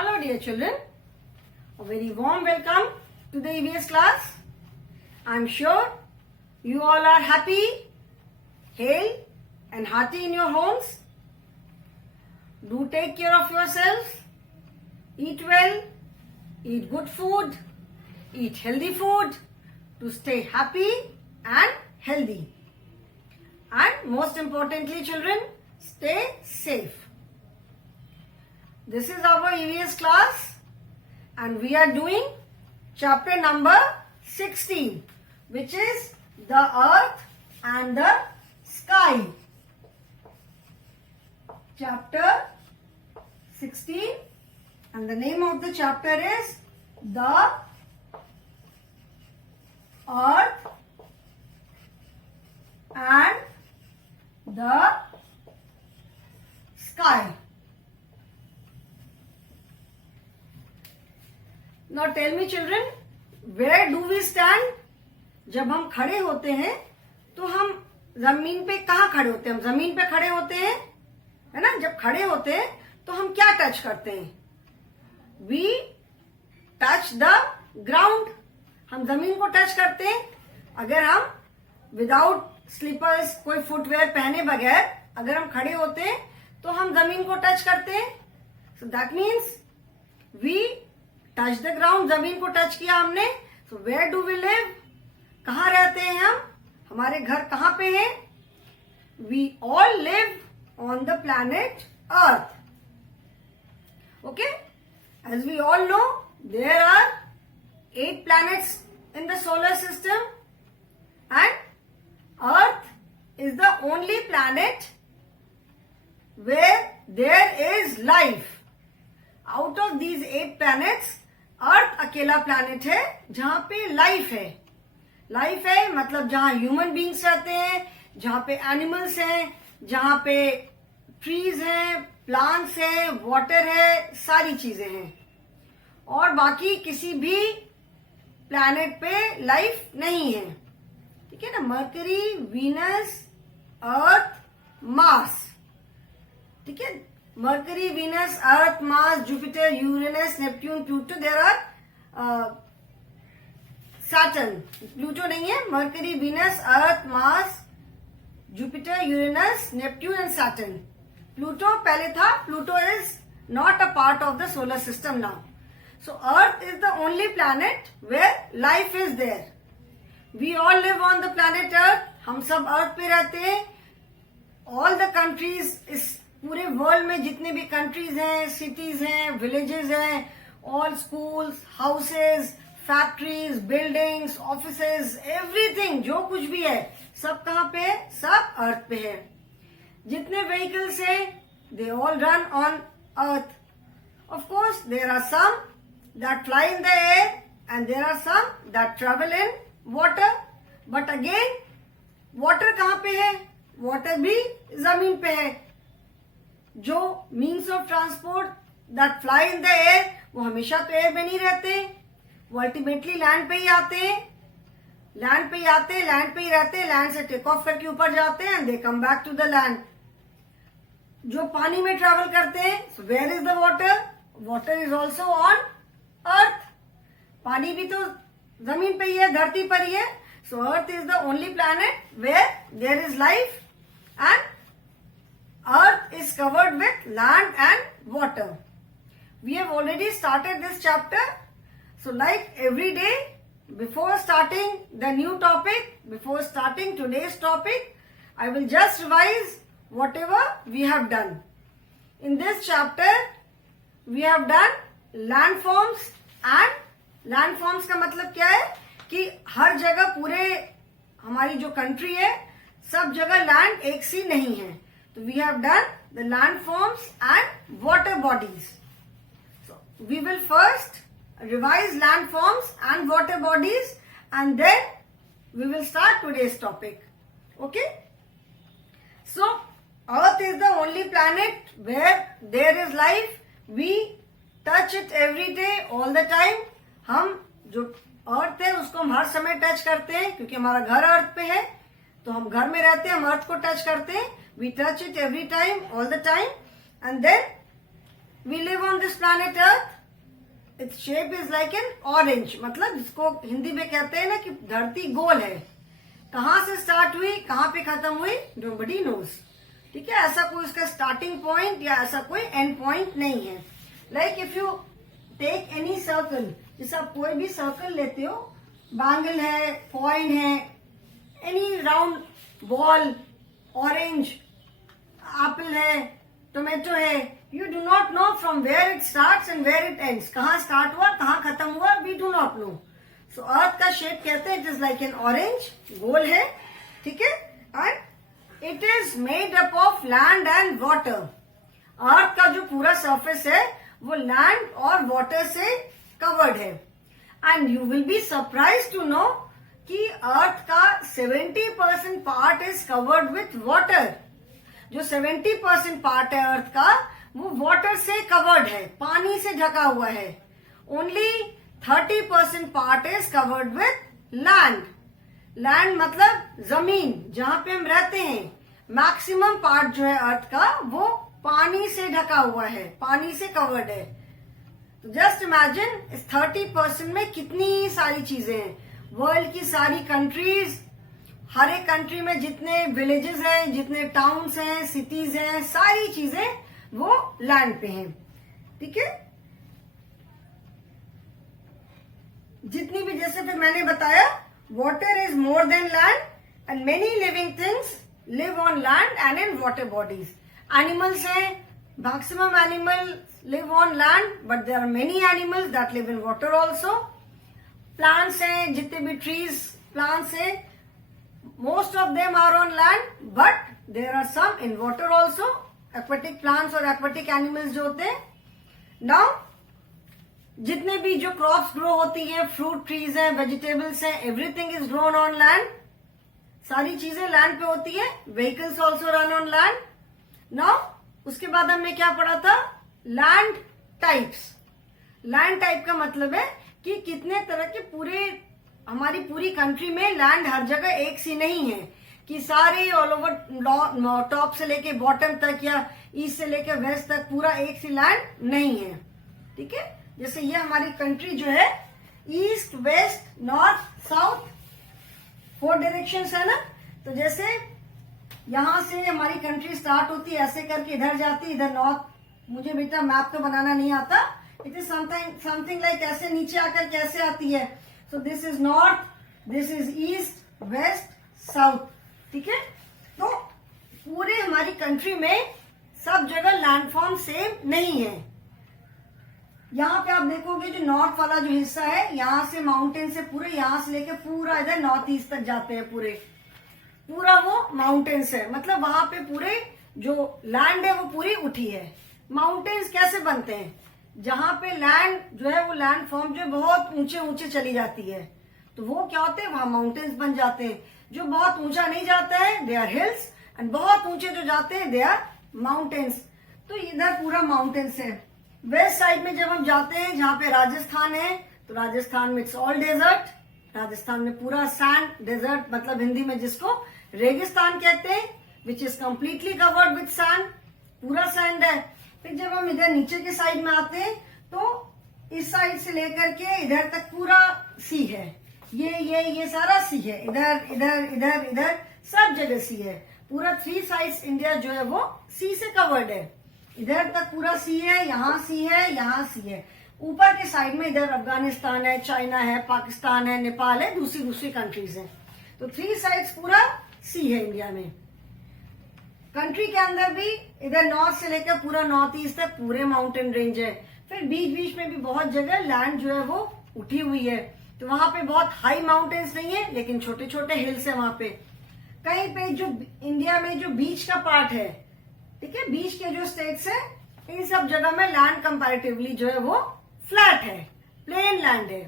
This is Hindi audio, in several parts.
Hello dear children, a very warm welcome to the EVS class. I am sure you all are happy, hale and hearty in your homes. Do take care of yourselves, eat well, eat good food, eat healthy food to stay happy and healthy. And most importantly children, stay safe. This is our EVS class and we are doing chapter number 16, which is the earth and the sky. Chapter 16 and the name of the chapter is the earth and the sky. Now tell me children, where do we stand? जब हम खड़े होते हैं तो हम जमीन पे कहाँ खड़े होते हैं? हम जमीन पे खड़े होते हैं, है ना? जब खड़े होते हैं तो हम क्या टच करते हैं? We touch the ground. हम जमीन को टच करते हैं. अगर हम विदाउट स्लीपर्स, कोई फुटवेयर पहने बगैर अगर हम खड़े होते हैं तो हम जमीन को टच करते हैं. So that means we touch the ground. जमीन को टच किया हमने. So where do we live? कहाँ रहते हैं हम? हमारे घर कहाँ पे हैं? We all live on the planet Earth. Okay? As we all know, there are 8 planets in the solar system and Earth is the only planet where there is life. Out of these 8 planets, अर्थ अकेला प्लैनेट है जहां पे लाइफ है. लाइफ है मतलब जहां ह्यूमन बींग्स रहते हैं, जहां पे एनिमल्स हैं, जहां पे ट्रीज हैं, प्लांट्स हैं, वाटर है, सारी चीजें हैं. और बाकी किसी भी प्लैनेट पे लाइफ नहीं है. ठीक है ना? मरकरी, वीनस, अर्थ, मार्स. ठीक है? Mercury, Venus, Earth, Mars, Jupiter, Uranus, Neptune, Pluto. There are Saturn. Pluto नहीं है. Mercury, Venus, Earth, Mars, Jupiter, Uranus, Neptune and Saturn. Pluto पहले था. Pluto is not a part of the solar system now. So Earth is the only planet where life is there. We all live on the planet Earth. हम सब Earth पे रहते हैं. All the countries is पूरे वर्ल्ड में जितने भी कंट्रीज हैं, सिटीज हैं, विलेजेस हैं, all schools, houses, factories, buildings, offices, everything जो कुछ भी है सब कहाँ पे है? सब अर्थ पे है. जितने व्हीकल्स हैं they all run on earth. Of course there are some that fly in the air and there are some that travel in water. But again water कहाँ पे है? वाटर भी जमीन पे है. जो means of transport that fly in the air वो हमेशा तो एयर में नहीं रहते. वो अल्टीमेटली लैंड पे ही आते हैं. लैंड पे ही आते हैं, लैंड पे ही रहते हैं. लैंड से टेक ऑफ करके ऊपर जाते हैं and they come back to the land. जो पानी में ट्रेवल करते हैं, so where is the water? Water is also on earth. पानी भी तो जमीन पे ही है, धरती पर ही है. So Earth is the only planet where there is life and Earth is covered with land and water. We have already started this chapter. So like every day, before starting the new topic, before starting today's topic, I will just revise whatever we have done. In this chapter, we have done landforms and landforms का मतलब क्या है? कि हर जगह पूरे हमारी जो कंट्री है सब जगह लैंड एक सी नहीं है. So we have done the landforms and water bodies. So we will first revise landforms and water bodies and then we will start today's topic. Okay? So Earth is the only planet where there is life. We touch it every day, all the time. हम जो अर्थ है उसको हम हर समय टच करते हैं क्योंकि हमारा घर अर्थ पे है. तो हम घर में रहते हैं, हम अर्थ को टच करते हैं. We touch it every time, all the time, and then we live on this planet Earth. Its shape is like an orange. मतलब जिसको हिंदी में कहते हैं ना कि धरती गोल है. कहाँ से स्टार्ट हुई, कहाँ पे खत्म हुई, nobody knows. ठीक है, ऐसा कोई उसका स्टार्टिंग पॉइंट या ऐसा कोई एंड पॉइंट नहीं है. Like if you take any circle, जैसे आप कोई भी सर्कल लेते हो, बैंगल है, कॉइन है, any round ball, orange apple है, टोमेटो है, you do not know from where it starts and where it ends. कहाँ स्टार्ट हुआ, कहाँ खत्म हुआ, we do not know. So Earth का शेप कहते हैं it is like an orange, गोल है. ठीक है, and it is made up of land and water. Earth का जो पूरा सरफेस है वो लैंड और वाटर से कवर्ड है. And you will be surprise to know कि अर्थ का 70% part is covered with water. जो 70% पार्ट है अर्थ का वो वाटर से कवर्ड है, पानी से ढका हुआ है. Only 30% part is covered with land. Land मतलब जमीन जहां पे हम रहते हैं. मैक्सिमम पार्ट जो है अर्थ का वो पानी से ढका हुआ है, पानी से कवर्ड है. तो जस्ट इमेजिन इस 30% में कितनी सारी चीजें हैं. वर्ल्ड की सारी कंट्रीज, हर एक कंट्री में जितने विलेजेस हैं, जितने टाउन्स हैं, सिटीज हैं, सारी चीजें वो लैंड पे हैं. ठीक है, जितनी भी, जैसे फिर मैंने बताया water is more than land and many living things live on land and in water bodies. Animals हैं, maximum animal live on land but there are many animals that live in water also. Plants हैं, जितने भी ट्रीज प्लांट्स हैं, most of them are on land but there are some in water also. Aquatic plants और aquatic animals जो होते हैं. Now जितने भी जो क्रॉप्स ग्रो होती हैं, फ्रूट ट्रीज हैं, वेजिटेबल्स हैं, everything is grown on land. सारी चीजें लैंड पे होती है. Vehicles also run on land. Now उसके बाद हमने क्या पढ़ा था, लैंड टाइप्स. लैंड टाइप का मतलब है कि कितने तरह के, पूरे हमारी पूरी कंट्री में लैंड हर जगह एक सी नहीं है कि सारे ऑल ओवर टॉप से लेके बॉटम तक या ईस्ट से लेके वेस्ट तक पूरा एक सी लैंड नहीं है. ठीक है, जैसे ये हमारी कंट्री जो है east, west, north, south, 4 directions है ना. तो जैसे यहां से हमारी कंट्री स्टार्ट होती है, ऐसे करके इधर जाती है, इधर नॉर्थ. मुझे बेटा मैप तो बनाना नहीं आता. इट इज समथिंग लाइक ऐसे नीचे आकर कैसे आती है. So this is north, this is east, west, south. ठीक है, तो पूरे हमारी कंट्री में सब जगह लैंडफॉर्म सेम नहीं है. यहाँ पे आप देखोगे जो नॉर्थ वाला जो हिस्सा है, यहाँ से माउंटेन से पूरे, यहाँ से लेके पूरा इधर नॉर्थ ईस्ट तक जाते हैं, पूरा वो माउंटेन्स है. मतलब वहां पे पूरे जो लैंड है वो पूरी उठी है. माउंटेन्स कैसे बनते हैं, जहां पे लैंड जो है वो लैंड फॉर्म जो है बहुत ऊंचे ऊंचे चली जाती है, तो वो क्या होते हैं, वहां माउंटेन्स बन जाते हैं. जो बहुत ऊंचा नहीं जाता है दे आर हिल्स, एंड बहुत ऊंचे जो जाते हैं दे आर माउंटेन्स. तो इधर पूरा माउंटेन्स है. वेस्ट साइड में जब हम जाते हैं, जहां पे राजस्थान है, तो राजस्थान में इट्स ऑल डेजर्ट. राजस्थान में पूरा सैंड, डेजर्ट मतलब हिंदी में जिसको रेगिस्तान कहते हैं, which is completely covered with sand. पूरा सैंड है. फिर जब हम इधर नीचे के साइड में आते हैं तो इस साइड से लेकर के इधर तक पूरा सी है. ये सारा सी है. इधर इधर इधर इधर सब जगह सी है. पूरा 3 साइड्स इंडिया जो है वो सी से कवर्ड है. इधर तक पूरा सी है, यहाँ सी है, यहाँ सी है. ऊपर के साइड में इधर अफगानिस्तान है, चाइना है, पाकिस्तान है, नेपाल है, दूसरी कंट्रीज हैं. तो 3 साइड्स पूरा सी है इंडिया में. कंट्री के अंदर भी इधर नॉर्थ से लेकर पूरा नॉर्थ ईस्ट तक पूरे माउंटेन रेंज है. फिर बीच बीच में भी बहुत जगह लैंड जो है वो उठी हुई है. तो वहां पे बहुत हाई माउंटेन्स नहीं है, लेकिन छोटे छोटे हिल्स है वहां पे. कहीं पे जो इंडिया में जो बीच का पार्ट है, ठीक है, बीच के जो स्टेट्स है, इन सब जगह में लैंड कंपैरेटिवली जो है वो फ्लैट है, प्लेन लैंड है.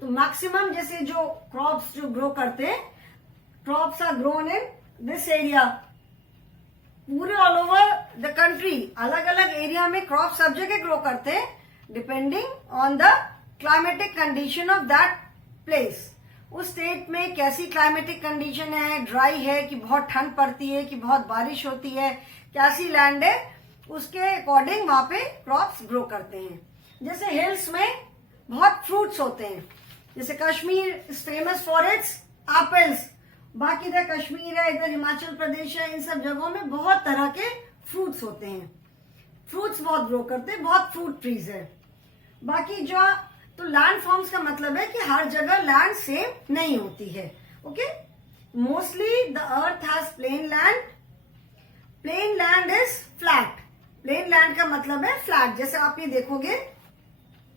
तो मैक्सिमम जैसे जो क्रॉप्स जो ग्रो करते हैं, crops are grown in this area. पूरे ऑल ओवर द कंट्री अलग अलग एरिया में क्रॉप सब जगह ग्रो करते हैं, depending on the climatic condition of that place. उस स्टेट में कैसी क्लाइमेटिक कंडीशन है, ड्राई है कि बहुत ठंड पड़ती है कि बहुत बारिश होती है, कैसी लैंड है, उसके अकॉर्डिंग वहां पे क्रॉप्स ग्रो करते हैं। जैसे हिल्स में बहुत फ्रूट्स होते हैं, जैसे Kashmir is famous for its apples, बाकी इधर कश्मीर है, इधर हिमाचल प्रदेश है, इन सब जगहों में बहुत तरह के फ्रूट्स होते हैं, फ्रूट्स बहुत ग्रो करते हैं, बहुत फ्रूट ट्रीज है। बाकी जो तो लैंड फॉर्म्स का मतलब है कि हर जगह लैंड सेम नहीं होती है। Okay, mostly the earth has plain land. Plain land is flat. Plain land का मतलब है फ्लैट, जैसे आप ये देखोगे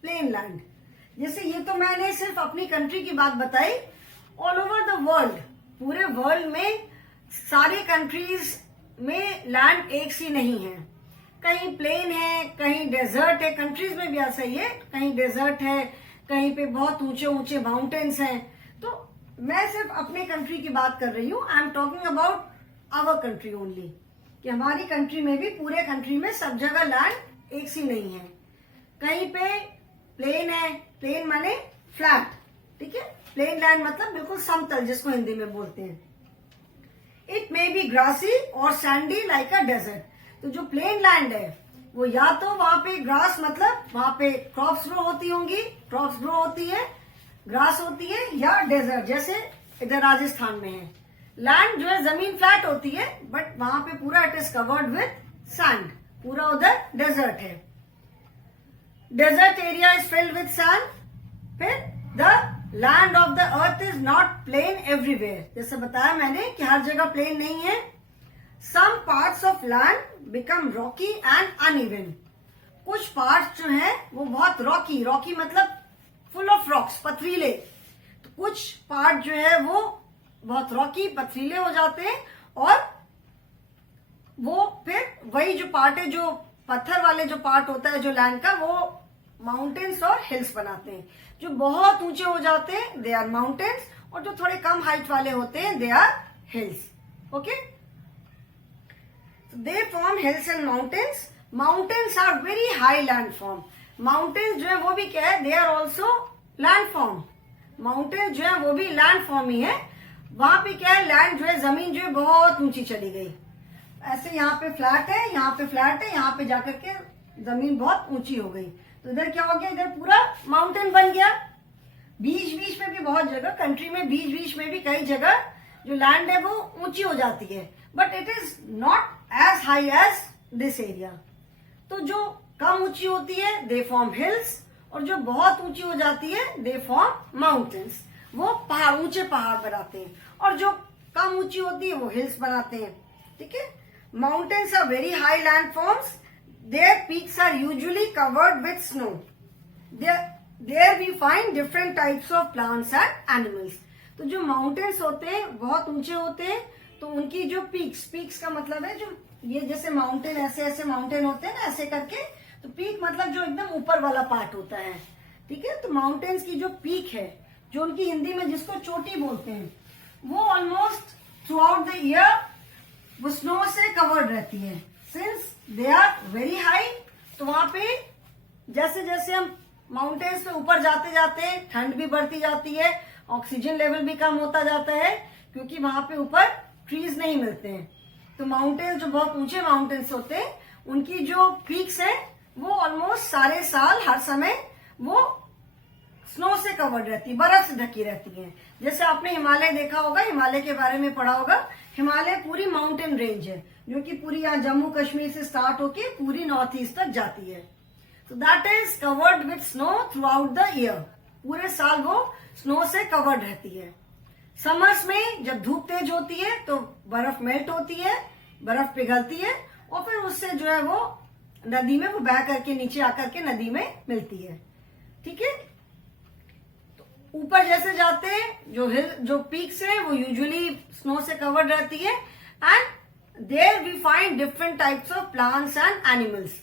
प्लेन लैंड। जैसे ये तो मैंने सिर्फ अपनी कंट्री की बात बताई, ऑल ओवर द वर्ल्ड, पूरे वर्ल्ड में सारी कंट्रीज में लैंड एक सी नहीं है, कहीं प्लेन है, कहीं डेजर्ट है, कंट्रीज में भी ऐसा ही है, कहीं डेजर्ट है, कहीं पे बहुत ऊंचे ऊंचे माउंटेन्स हैं। तो मैं सिर्फ अपने कंट्री की बात कर रही हूँ, I am talking about our country only, कि हमारी कंट्री में भी पूरे कंट्री में सब जगह लैंड एक सी नहीं है, कहीं पे प्लेन है, प्लेन माने फ्लैट, ठीक है, प्लेन लैंड मतलब बिल्कुल समतल, जिसको हिंदी में बोलते हैं। इट मे बी ग्रासी और सैंडी लाइक अ डेजर्ट। तो जो प्लेन लैंड है वो या तो वहां पे ग्रास मतलब वहां पे क्रॉप्स ग्रो होती होंगी, क्रॉप्स ग्रो होती है, ग्रास होती है, या डेजर्ट जैसे इधर राजस्थान में है। लैंड जो है जमीन फ्लैट होती है, बट वहां पे पूरा it is covered with sand, पूरा उधर डेजर्ट है। Desert area is filled with sand. फिर the land of the earth is not plain everywhere. जैसे बताया मैंने कि हर जगह प्लेन नहीं है। Some parts of land become rocky and uneven. कुछ पार्ट्स जो हैं वो बहुत रॉकी, रॉकी मतलब फुल ऑफ रॉक्स, पथरीले। तो कुछ पार्ट जो है वो बहुत रॉकी, पथरीले हो जाते हैं, और वो फिर वही जो पार्ट है, जो पत्थर वाले जो पार्ट होता है जो लैंड का, वो माउंटेन्स और हिल्स बनाते हैं। जो बहुत ऊंचे हो जाते हैं दे आर माउंटेन्स, और जो थोड़े कम हाइट वाले होते हैं they are hills. Okay, they form hills and mountains. Mountains are very high land form. Mountains जो है वो भी क्या है, they are also land form. Mountains जो है वो भी लैंड फॉर्म ही है। वहां पे क्या है, लैंड जो है, जमीन जो है बहुत ऊंची चली गई, ऐसे यहाँ पे फ्लैट है, यहाँ पे फ्लैट है, यहाँ पे जाकर के जमीन बहुत ऊंची हो गई। तो इधर क्या हो गया, इधर पूरा माउंटेन बन गया। बीच बीच में भी बहुत जगह, कंट्री में बीच बीच में भी कई जगह जो लैंड है वो ऊंची हो जाती है, but it is not as high as this area. तो जो कम ऊंची होती है दे फॉर्म हिल्स, और जो बहुत ऊंची हो जाती है दे फॉर्म माउंटेन्स। वो पहाड़, ऊंचे पहाड़ बनाते हैं, और जो कम ऊंची होती है वो हिल्स बनाते हैं। ठीक है, mountains are very high land forms. Their peaks are usually covered with snow. There we find different types of plants and animals. तो जो माउंटेन्स होते हैं बहुत ऊंचे होते हैं, तो उनकी जो पीक्स का मतलब है, जो ये जैसे माउंटेन ऐसे ऐसे माउंटेन होते हैं ना, ऐसे करके, तो पीक मतलब जो एकदम ऊपर वाला पार्ट होता है। ठीक है, तो माउंटेन्स की जो पीक है, जो उनकी हिंदी में जिसको चोटी बोलते हैं, वो almost throughout the year वो स्नो से कवर्ड रहती है। Since they are very high, तो वहां पे जैसे जैसे हम माउंटेन्स पे ऊपर जाते जाते हैं, ठंड भी बढ़ती जाती है, ऑक्सीजन लेवल भी कम होता जाता है, क्योंकि वहां पे ऊपर ट्रीज नहीं मिलते हैं। तो माउंटेन्स जो बहुत ऊंचे माउंटेन्स होते हैं, उनकी जो पीक्स हैं वो ऑलमोस्ट सारे साल हर समय वो स्नो से कवर्ड रहती है, बर्फ से ढकी रहती है। जैसे आपने हिमालय देखा होगा, हिमालय के बारे में पढ़ा होगा, हिमालय पूरी माउंटेन रेंज है, जो कि पूरी यहाँ जम्मू कश्मीर से स्टार्ट होके पूरी नॉर्थ ईस्ट तक जाती है। तो that is covered with snow throughout the year. पूरे साल वो स्नो से कवर्ड रहती है। समर्स में जब धूप तेज होती है तो बर्फ मेल्ट होती है, बर्फ पिघलती है, और फिर उससे जो है वो नदी में वो बह करके नीचे आकर के नदी में मिलती है। ठीक है, ऊपर जैसे जाते हैं जो पीक्स है वो यूजुअली स्नो से कवर्ड रहती है, and there we find different types of plants and animals.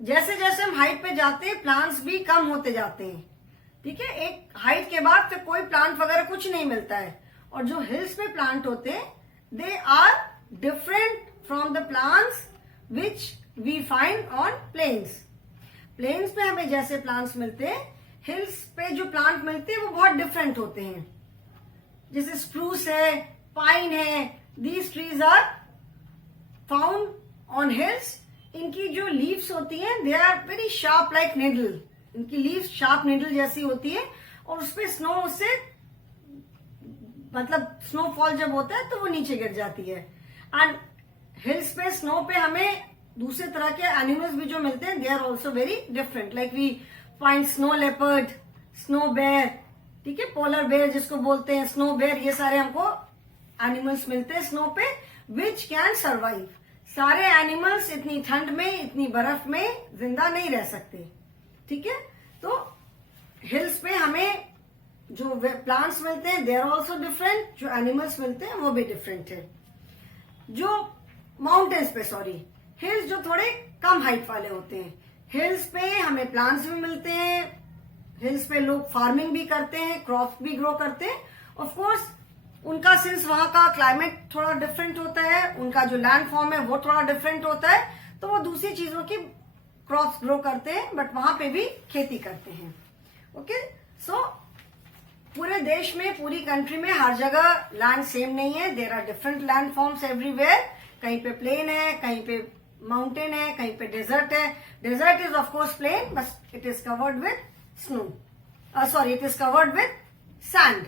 जैसे जैसे हम हाइट पे जाते हैं प्लांट्स भी कम होते जाते हैं। ठीक है, एक हाइट के बाद फिर कोई प्लांट वगैरह कुछ नहीं मिलता है, और जो हिल्स में प्लांट होते हैं they are different from the plants which we find on plains. Plains पे हमें जैसे प्लांट्स मिलते हैं, हिल्स पे जो प्लांट मिलते हैं वो बहुत डिफरेंट होते हैं। जैसे स्प्रूस है, पाइन है, these trees are found on hills इनकी जो लीव्स होती हैं they are very sharp like needle, इनकी लीव्स शार्प निडल जैसी होती है, और उसपे स्नो से मतलब स्नोफॉल जब होता है तो वो नीचे गिर जाती है। एंड हिल्स पे स्नो पे हमें दूसरे तरह के एनिमल्स भी जो मिलते हैं they are also very different, like we find snow leopard, snow bear, ठीक है, पोलर बेयर जिसको बोलते हैं, स्नो बेयर, ये सारे हमको एनिमल्स मिलते हैं स्नो पे विच कैन सर्वाइव। सारे एनिमल्स इतनी ठंड में, इतनी बर्फ में जिंदा नहीं रह सकते, ठीक है। तो हिल्स पे हमें जो प्लांट्स मिलते हैं दे आर ऑल्सो डिफरेंट, जो एनिमल्स मिलते हैं वो भी डिफरेंट है। जो माउंटेन्स पे, सॉरी, हिल्स जो थोड़े कम हाइट वाले होते हैं, हिल्स पे हमें प्लांट्स भी मिलते हैं, हिल्स पे लोग फार्मिंग भी करते हैं, क्रॉप भी ग्रो करते हैं। ऑफ कोर्स उनका सिंस वहां का क्लाइमेट थोड़ा डिफरेंट होता है, उनका जो लैंड फॉर्म है वो थोड़ा डिफरेंट होता है, तो वो दूसरी चीजों की क्रॉप्स ग्रो करते हैं, बट वहां पे भी खेती करते हैं। ओके, सो पूरे देश में, पूरी कंट्री में हर जगह लैंड सेम नहीं है, there are different land forms everywhere. कहीं पे प्लेन है, कहीं पे माउंटेन है, कहीं पे डेजर्ट है। Desert is of course plain, but it is covered with snow, sorry, it is covered with sand.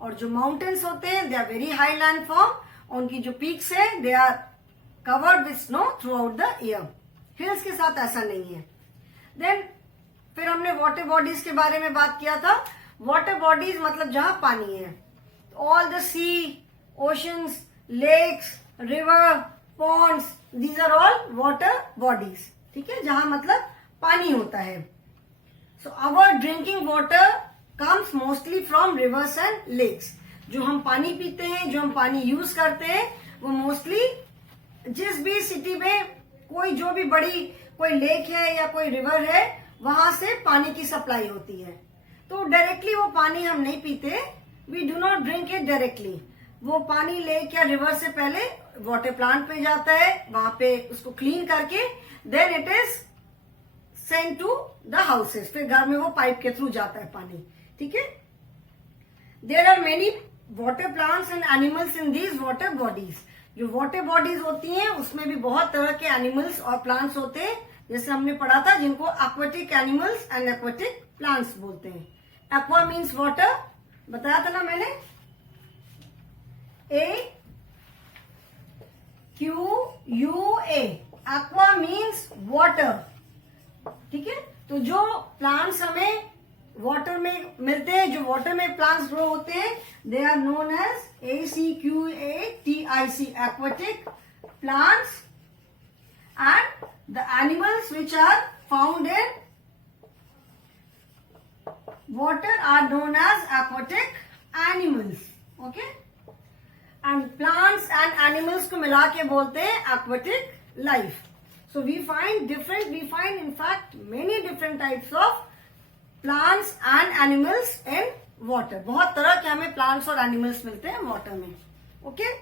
और जो माउंटेन्स होते हैं they are very high land form, और उनकी जो पीक्स है they are covered with snow throughout the year. Hills के साथ ऐसा नहीं है। देन फिर हमने वाटर बॉडीज के बारे में बात किया था। वाटर बॉडीज मतलब जहां पानी है, all the sea, oceans, lakes, river, ponds, these are all water bodies, ठीक है, जहां मतलब पानी होता है। So our drinking water comes mostly from rivers and lakes. जो हम पानी पीते हैं, जो हम पानी यूज करते हैं, वो मोस्टली जिस भी सिटी में कोई जो भी बड़ी कोई लेक है या कोई रिवर है, वहां से पानी की सप्लाई होती है। तो डायरेक्टली वो पानी हम नहीं पीते, we do not drink it directly. वो पानी लेक या रिवर से पहले वाटर प्लांट पे जाता है, वहां पे उसको क्लीन करके then it is send to the houses, फिर घर में वो पाइप के थ्रू जाता है पानी, ठीक है। There are many water plants and animals in these water bodies. जो वाटर बॉडीज होती हैं उसमें भी बहुत तरह के एनिमल्स और प्लांट्स होते हैं, जैसे हमने पढ़ा था, जिनको aquatic animals and aquatic plants बोलते हैं। एक्वा मीन्स वाटर, बताया था ना मैंने, AQUA, एक्वा मीन्स वाटर, ठीक है। तो जो प्लांट्स हमें वाटर में मिलते हैं, जो वाटर में प्लांट्स ग्रो होते हैं, they are known as AQUATIC, aquatic plants, and the animals which are found इन water are known as aquatic animals, okay, and plants and animals को मिला के बोलते हैं aquatic life. So we find in fact many different types of plants and animals in water. बहुत तरह के हमें plants और animals मिलते हैं water में, okay.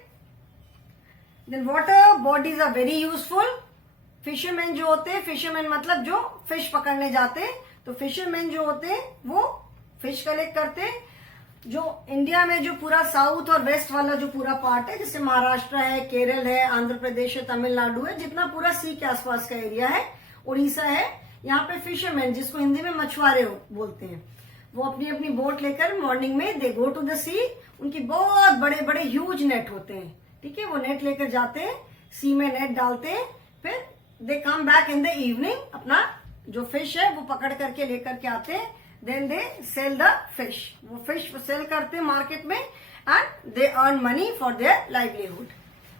Then water bodies are very useful. Fishermen जो होते हैं, fishermen मतलब जो fish पकड़ने जाते हैं, तो फिशरमैन जो होते हैं वो फिश कलेक्ट करते हैं। जो इंडिया में जो पूरा साउथ और वेस्ट वाला जो पूरा पार्ट है, जैसे महाराष्ट्र है, केरल है, आंध्र प्रदेश है, तमिलनाडु है, जितना पूरा सी के आसपास का एरिया है, उड़ीसा है, यहाँ पे फिशरमैन, जिसको हिंदी में मछुआरे बोलते हैं, वो अपनी अपनी बोट लेकर मॉर्निंग में दे गो टू द सी। उनकी बहुत बड़े बड़े ह्यूज नेट होते हैं, ठीक है, वो नेट लेकर जाते हैं, सी में नेट डालते हैं, फिर they come back in the evening, अपना जो फिश है वो पकड़ करके लेकर के आते हैं, then they sell the fish, वो फिश सेल करते हैं मार्केट में, and they earn money for their livelihood.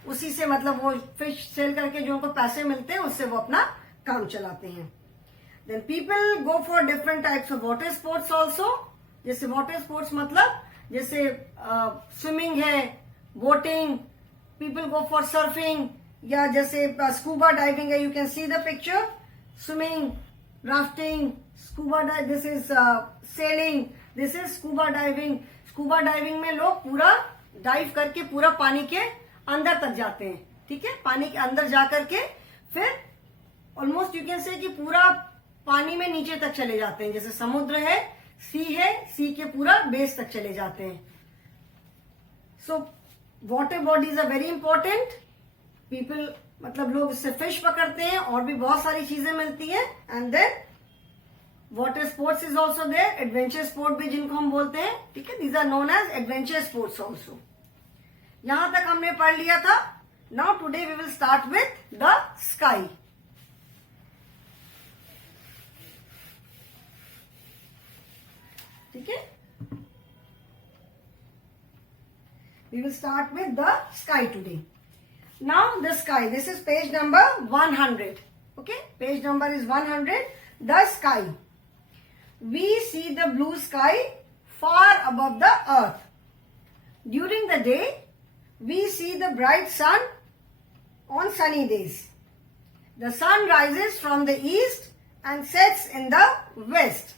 उसी से मतलब वो फिश सेल करके जो उनको पैसे मिलते हैं उससे वो अपना काम चलाते हैं। Then people go for different types of water sports also. जैसे वाटर स्पोर्ट्स मतलब जैसे स्विमिंग है, boating, people go for surfing, या जैसे स्कूबा डाइविंग है, you can see the picture, swimming, rafting, scuba dive, this is sailing, this is scuba diving. Scuba diving में लोग पूरा डाइव करके पूरा पानी के अंदर तक जाते हैं, ठीक है, पानी के अंदर जाकर के फिर ऑलमोस्ट यू कैन से कि पूरा पानी में नीचे तक चले जाते हैं, जैसे समुद्र है, सी के पूरा बेस तक चले जाते हैं। So water bodies are very important, people मतलब लोग इससे फिश पकड़ते हैं और भी बहुत सारी चीजें मिलती हैं. And then water sports is also there, adventure sport भी जिनको हम बोलते हैं. ठीक है, these are known as adventure sports also. यहां तक हमने पढ़ लिया था. Now today we will start with the sky. ठीक है, we will start with the sky today. Now the sky, this is page number 100. Okay, page number is 100. The sky, we see the blue sky far above the earth. During the day we see the bright sun on sunny days. The sun rises from the east and sets in the west.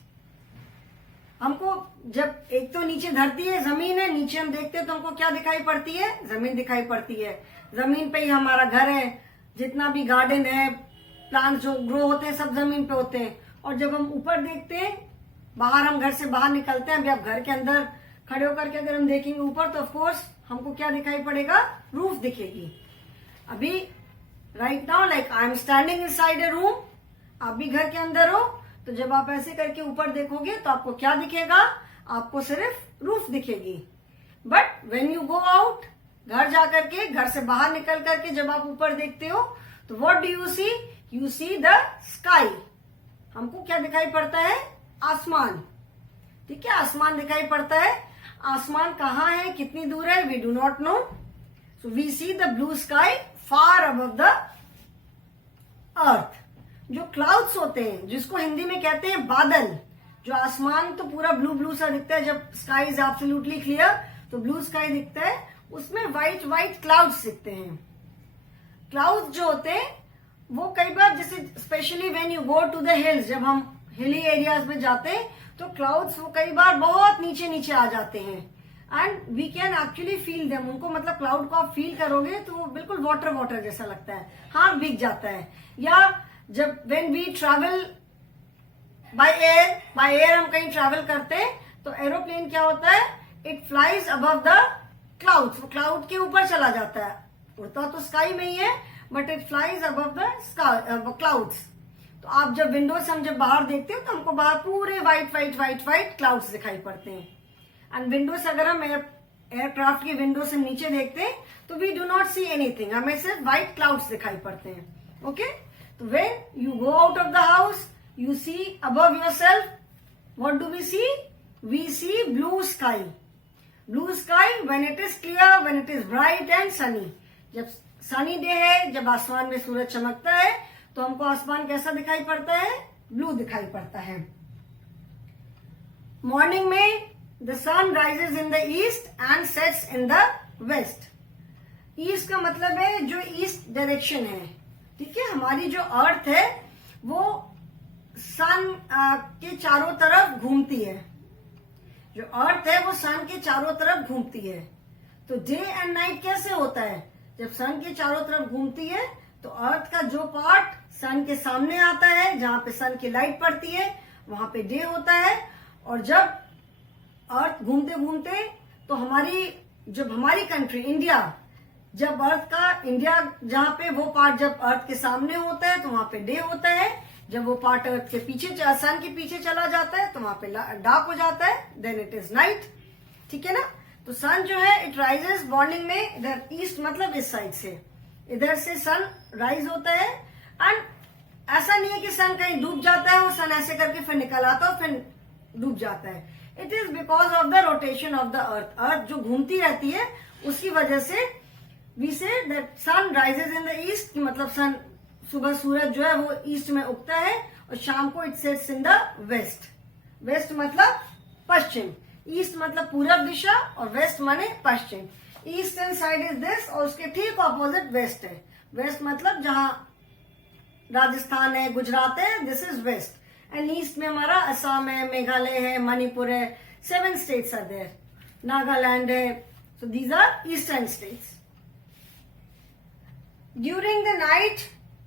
हमको जब एक तो नीचे धरती है, जमीन है, नीचे हम देखते हैं तो हमको क्या दिखाई पड़ती है? जमीन दिखाई पड़ती है. जमीन पे ही हमारा घर है, जितना भी गार्डन है, प्लांट जो ग्रो होते हैं सब जमीन पे होते हैं. और जब हम ऊपर देखते हैं, बाहर हम घर से बाहर निकलते हैं, अभी आप घर के अंदर खड़े होकर के अगर हम देखेंगे ऊपर तो ऑफकोर्स हमको क्या दिखाई पड़ेगा? रूफ दिखेगी. अभी right now like I am standing inside a room, आप भी घर के अंदर हो, तो जब आप ऐसे करके ऊपर देखोगे तो आपको क्या दिखेगा? आपको सिर्फ रूफ दिखेगी. But when you go out, घर जाकर के, घर से बाहर निकल करके जब आप ऊपर देखते हो तो what do you see? You see the sky. हमको क्या दिखाई पड़ता है? आसमान. ठीक है, आसमान दिखाई पड़ता है. आसमान कहाँ है, कितनी दूर है? We do not know. So we see the blue sky far above the earth. जो क्लाउड्स होते हैं, जिसको हिंदी में कहते हैं बादल, जो आसमान तो पूरा ब्लू ब्लू सा दिखता है, जब स्काई इज एब्सोल्युटली क्लियर तो ब्लू स्काई दिखता है, उसमें व्हाइट व्हाइट क्लाउड्स दिखते हैं. क्लाउड्स जो होते हैं वो कई बार, जैसे specially when you go to the hills, जब हम हिली एरियाज में जाते हैं तो क्लाउड्स वो कई बार बहुत नीचे नीचे आ जाते हैं. And we can actually feel them. उनको मतलब क्लाउड को आप फील करोगे तो वो बिल्कुल वाटर वाटर जैसा लगता है, हाथ भीग जाता है. या जब when we travel by air हम कहीं ट्रैवल करते हैं तो एरोप्लेन क्या होता है? It flies above the clouds. वो क्लाउड के ऊपर चला जाता है, उड़ता तो स्काई में ही है but it flies above the clouds. तो आप जब विंडो से हम जब बाहर देखते हैं तो हमको बाहर पूरे white white white white clouds दिखाई पड़ते हैं. एंड विंडो से अगर हम एयरक्राफ्ट की विंडो से नीचे देखते हैं तो we do not see anything, हमें सिर्फ व्हाइट क्लाउड्स दिखाई पड़ते हैं. ओके, तो when you go out of the house, you see above yourself, what do we see? We see blue sky. Blue sky when it is clear, when it is bright and sunny. जब sunny day है, जब आसमान में सूरज चमकता है तो हमको आसमान कैसा दिखाई पड़ता है? ब्लू दिखाई पड़ता है. मॉर्निंग में the sun rises in the east and sets in the west. East का मतलब है जो ईस्ट डायरेक्शन है. ठीक है, हमारी जो अर्थ है वो सन के चारों तरफ घूमती है. जो अर्थ है वो सन के चारों तरफ घूमती है. तो डे एंड नाइट कैसे होता है? जब सन के चारों तरफ घूमती है तो अर्थ का जो पार्ट सन के सामने आता है, जहां पे सन की लाइट पड़ती है, वहां पे डे होता है. और जब अर्थ घूमते घूमते तो जब हमारी कंट्री इंडिया, जब अर्थ का इंडिया जहां पे वो पार्ट जब अर्थ के सामने होता है तो वहां पे डे होता है. जब वो पार्ट अर्थ के पीछे, सन के पीछे चला जाता है तो वहां पे डार्क हो जाता है, देन इट इज नाइट. ठीक है ना. तो सन जो है इट राइजेस मॉर्निंग में, इधर ईस्ट मतलब इस साइड से, इधर से सन राइज होता है. एंड ऐसा नहीं है कि सन कहीं डूब जाता है, वो सन ऐसे करके फिर निकल आता है और फिर डूब जाता है. It is because of the rotation of the earth. Earth जो घूमती रहती है उसकी वजह से we say that sun rises in the east, मतलब सन सुबह सूरज जो है वो ईस्ट में उगता है और शाम को it sets in the west. West मतलब पश्चिम, ईस्ट मतलब पूरब दिशा और वेस्ट माने पश्चिम. ईस्टर्न साइड इज दिस और उसके ठीक ऑपोजिट वेस्ट है. वेस्ट मतलब जहां राजस्थान है, गुजरात है, this is west. And east में हमारा असम है, मेघालय है, मणिपुर है, 7 स्टेट्स आर देयर, नागालैंड है. So these are eastern states. During the night,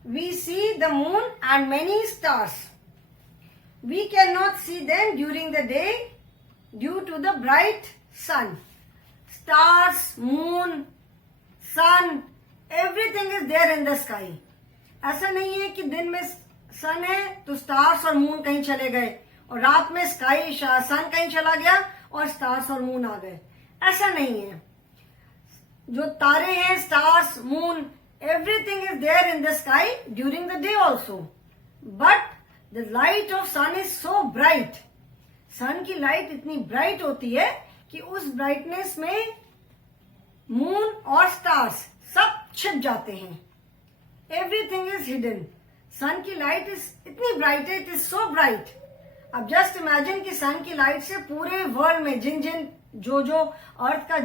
we see the moon and many stars. We cannot see them during the day due to the bright sun. Stars, moon, sun, everything is there in the sky. ऐसा नहीं है कि दिन में सन है तो स्टार्स और मून कहीं चले गए और रात में सन कहीं चला गया और स्टार्स और मून आ गए। ऐसा नहीं है। जो तारे हैं, stars, moon, everything is there in the sky during the day also, but the light of sun is so bright. Sun की लाइट इतनी ब्राइट होती है कि उस ब्राइटनेस में मून और स्टार्स सब छिप जाते हैं। Everything is hidden. सन की लाइट इज इतनी ब्राइट है, इट इज सो ब्राइट। अब जस्ट इमेजिन कि सन की लाइट से पूरे वर्ल्ड में जो अर्थ का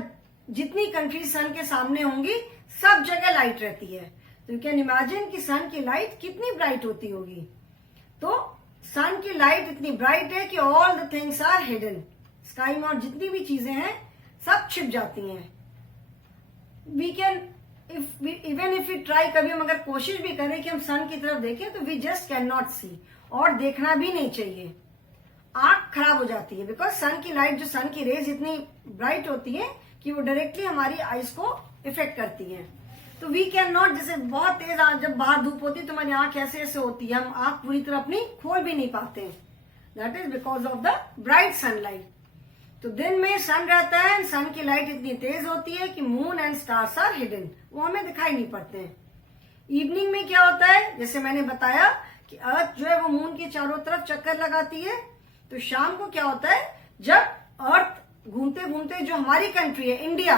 जितनी कंट्री सन के सामने होंगी सब जगह लाइट रहती है। तो यू कैन इमेजिन कि सन की लाइट कितनी ब्राइट होती होगी। तो सन की लाइट इतनी ब्राइट है कि all the things are hidden. Sky में और जितनी भी चीजें हैं सब छिप जाती हैं। We can even if you try, कभी हम अगर कोशिश भी करें कि हम सन की तरफ देखें तो वी जस्ट कैन नॉट सी, और देखना भी नहीं चाहिए। आंख खराब हो जाती है बिकॉज सन की लाइट, जो सन की रेज इतनी ब्राइट होती है कि वो डायरेक्टली हमारी आईज को इफेक्ट करती है। तो वी कैन नॉट, जैसे बहुत तेज जब बाहर धूप होती है तो हमारी आंख ऐसे ऐसे होती है, हम आंख पूरी तरह अपनी खोल भी नहीं पाते। That is because of the bright sunlight. तो दिन में सन रहता है, सन की लाइट इतनी तेज होती है कि moon and stars are hidden, वो हमें दिखाई नहीं पड़ते हैं। इवनिंग में क्या होता है, जैसे मैंने बताया कि अर्थ जो है वो मून के चारों तरफ चक्कर लगाती है। तो शाम को क्या होता है, जब अर्थ घूमते घूमते, जो हमारी कंट्री है इंडिया,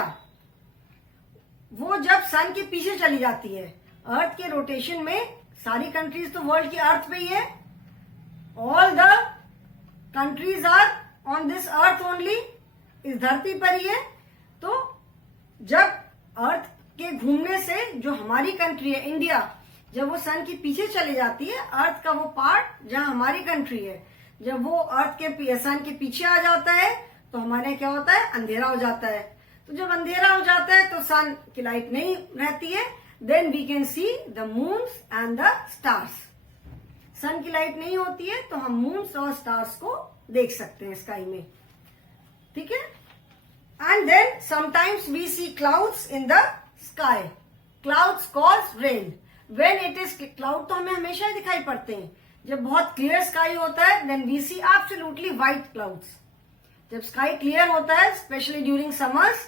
वो जब सन के पीछे चली जाती है, अर्थ के रोटेशन में सारी कंट्रीज तो वर्ल्ड की अर्थ पे ही है, all the countries are on this earth only, इस धरती पर ही है। तो जब अर्थ के घूमने से जो हमारी कंट्री है इंडिया, जब वो सन के पीछे चली जाती है, अर्थ का वो पार्ट जहां हमारी कंट्री है, जब वो अर्थ के सन के पीछे आ जाता है तो हमारे क्या होता है, अंधेरा हो जाता है। तो जब अंधेरा हो जाता है तो सन की लाइट नहीं रहती है, then we can see the moons and the stars. Sun की लाइट नहीं होती है तो हम मून्स और स्टार्स को देख सकते हैं स्काई में, ठीक है। And then sometimes we see clouds in the sky. Clouds cause rain. When it is cloud तो हमें हमेशा ही दिखाई पड़ते हैं। जब बहुत क्लियर स्काई होता है then we see absolutely white clouds. जब स्काई क्लियर होता है, स्पेशली ड्यूरिंग समर्स,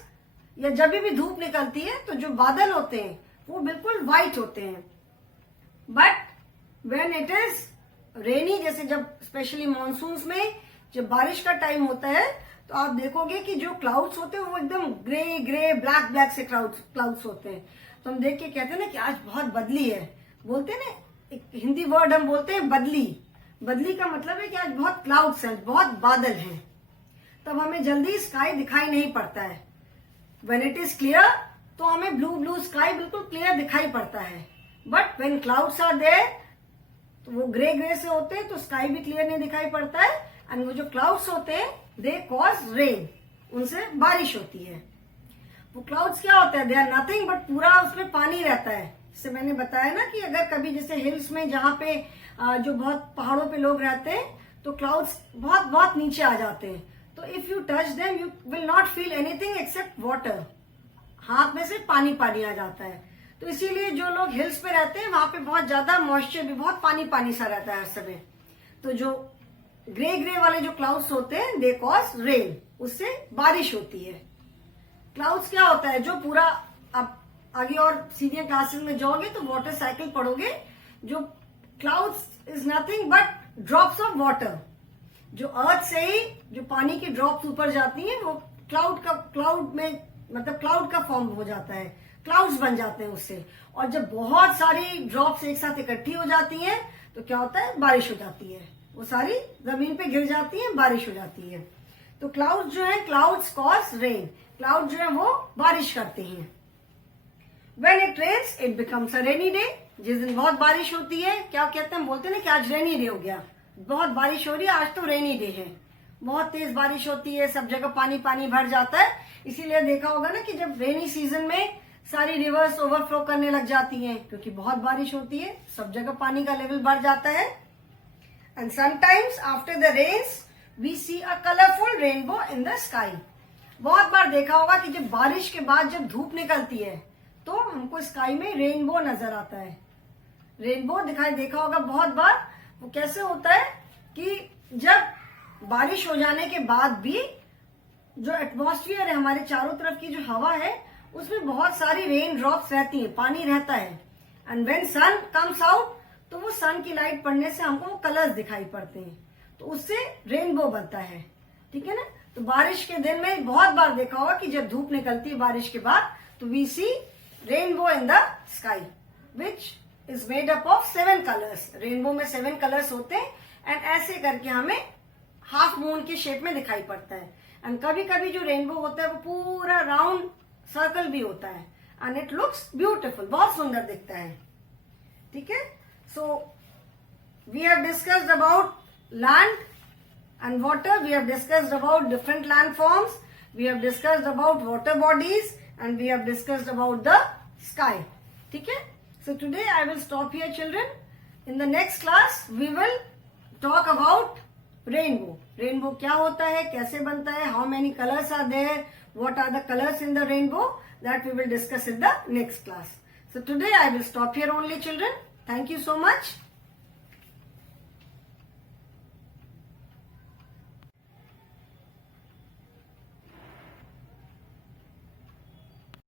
या जब भी धूप निकलती है, तो जो बादल होते हैं वो बिल्कुल व्हाइट होते हैं। But when it is rainy, जैसे जब स्पेशली मॉनसून्स में जब बारिश का टाइम होता है, तो आप देखोगे कि जो क्लाउड्स होते हैं वो एकदम ग्रे ग्रे ब्लैक ब्लैक से क्लाउड्स होते हैं। तो हम देख के कहते हैं ना कि आज बहुत बदली है, बोलते हैं ना, एक हिंदी वर्ड हम बोलते हैं बदली। बदली का मतलब है कि आज बहुत क्लाउड्स हैं, बहुत बादल हैं। तब हमें जल्दी स्काई दिखाई नहीं पड़ता है। व्हेन इट इज क्लियर तो हमें ब्लू स्काई बिल्कुल क्लियर दिखाई पड़ता है। But when clouds are there तो वो ग्रे ग्रे से होते हैं, तो स्काई भी क्लियर नहीं दिखाई पड़ता है। एंड वो जो क्लाउड्स होते हैं दे कॉज रेन, उनसे बारिश होती है। वो क्लाउड्स क्या होता है, दे आर नथिंग बट पूरा उसमें पानी रहता है। जैसे मैंने बताया ना कि अगर कभी जैसे हिल्स में जहाँ पे जो बहुत पहाड़ों पे लोग रहते हैं तो क्लाउड्स बहुत बहुत नीचे आ जाते हैं। तो if you touch them you will not feel anything accept water. हाथ में से पानी पानी आ जाता है। तो इसीलिए जो लोग हिल्स पे रहते हैं वहां पे बहुत ज्यादा मॉइस्चर भी, बहुत पानी पानी सा रहता है हर समय। तो जो ग्रे ग्रे वाले जो क्लाउड्स होते हैं दे कॉज रेन, उससे बारिश होती है। क्लाउड्स क्या होता है, जो पूरा, आप आगे और सीनियर क्लासेस में जाओगे तो वाटर साइकिल पढ़ोगे। जो clouds is nothing but drops of water. जो अर्थ से ही जो पानी की ड्रॉप्स ऊपर जाती हैं वो क्लाउड में मतलब क्लाउड का फॉर्म हो जाता है, क्लाउड्स बन जाते हैं उससे। और जब बहुत सारी ड्रॉप्स एक साथ इकट्ठी हो जाती हैं तो क्या होता है, बारिश हो जाती है। वो सारी जमीन पे गिर जाती है, बारिश हो जाती है। तो क्लाउड्स जो है, क्लाउड्स कॉज रेन। क्लाउड जो है वो बारिश करते हैं। When it rains, it becomes a rainy day. जिस दिन बहुत बारिश होती है, क्या कहते हैं, बोलते हैं ना कि आज रेनी डे हो गया, बहुत बारिश हो रही है, आज तो रेनी डे है। बहुत तेज बारिश होती है, सब जगह पानी पानी भर जाता है। इसीलिए देखा होगा ना कि जब रेनी सीजन में सारी रिवर्स ओवरफ्लो करने लग जाती हैं, क्योंकि बहुत बारिश होती है, सब जगह पानी का लेवल बढ़ जाता है। And sometimes after the rains we see a colourful rainbow in the sky. बहुत बार देखा होगा कि जब बारिश के बाद जब धूप निकलती है तो हमको स्काई में रेनबो नजर आता है। रेनबो दिखाई देखा होगा बहुत बार। वो कैसे होता है कि जब बारिश हो जाने के बाद भी जो एटमॉस्फेयर है, हमारे चारों तरफ की जो हवा है, उसमें बहुत सारी रेन ड्रॉप्स रहती है, पानी रहता है। And when sun comes out, तो वो सन की लाइट पड़ने से हमको वो कलर्स दिखाई पड़ते हैं, तो उससे रेनबो बनता है। ठीक है ना। तो बारिश के दिन में बहुत बार देखा होगा कि जब धूप निकलती है बारिश के बाद, तो we see rainbow in the sky which is made up of 7 colours. Rainbow में 7 कलर्स होते हैं एंड ऐसे करके हमें हाफ मून के शेप में दिखाई पड़ता है। एंड कभी कभी जो रेनबो होता है वो पूरा राउंड सर्कल भी होता है एंड इट लुक्स ब्यूटिफुल, बहुत सुंदर दिखता है। ठीक है। So we have discussed about land and water. We have discussed about different landforms. We have discussed about water bodies and we have discussed about the sky. ठीक है. So today I will stop here, children. In the next class we will talk about rainbow. Rainbow क्या होता है, कैसे बनता है, how many colors are there, what are the colors in the rainbow, that we will discuss in the next class. So today I will stop here only, children. Thank you so much.